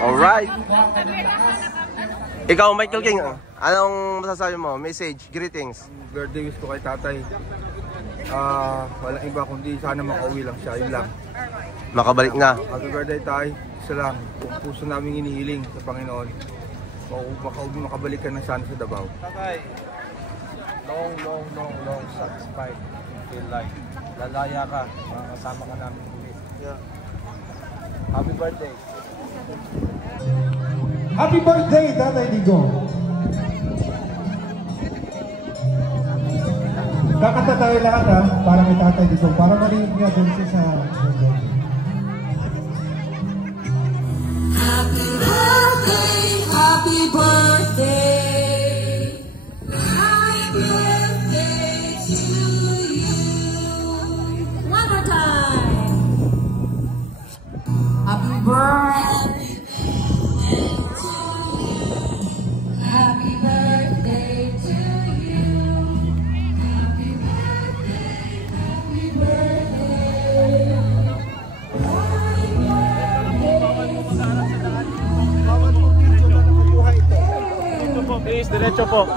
Alright. Ikaw, Michael King, anong masasabi mo? Message, greetings. Birthday wish ko kay tatay. Walang iba kundi sana makauwi lang siya, yun lang. Makabalik na. Happy birthday tay, isa lang. Kung puso namin hinihiling sa Panginoon, makabalik ka na sana sa Davao. Tatay, long satisfied. Feel like lalaya ka, makakasama ka namin ulit. Yeah. Happy birthday. Happy birthday, Tatay Digo. Kakanta tayo lahat ha, para kay Tatay Digo, para marinig niya dun siya sa... Happy birthday, happy birthday, happy birthday to you. One more time. Happy birthday to you. Happy birthday to you. Happy birthday, happy birthday. Please, diretso po.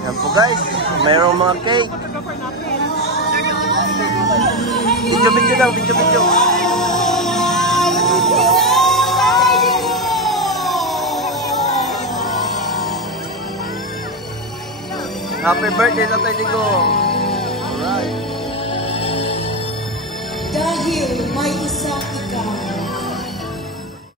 Yan po guys, mayroong mga cake. Video lang, video. Happy birthday, Tatay Digo. Alright. Dahil may isang